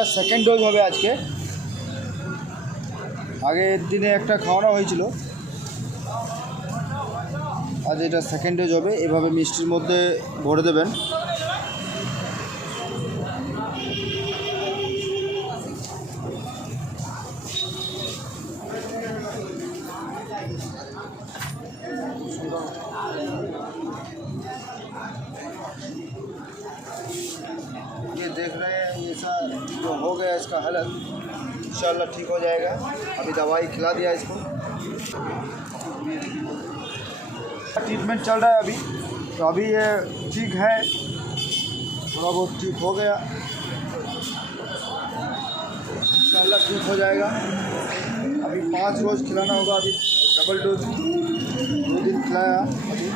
এটা second dose হবে আজকে। আগের দিনে একটা খাওয়ানো হয়েছিল, আজ এটা সেকেন্ড ডোজ হবে। এভাবে মিষ্টির মধ্যে ভরে দেবেন। ये देख रहे हैं, ये सा जो हो गया इसका हालत, इंशाल्लाह ठीक हो जाएगा। अभी दवाई खिला दिया इसको, ट्रीटमेंट चल रहा है अभी। तो अभी ये ठीक है, थोड़ा बहुत ठीक हो गया, इंशाल्लाह ठीक हो जाएगा। अभी 5 रोज़ खिलाना होगा। अभी डबल डोज 2 दिन खिलाया अभी।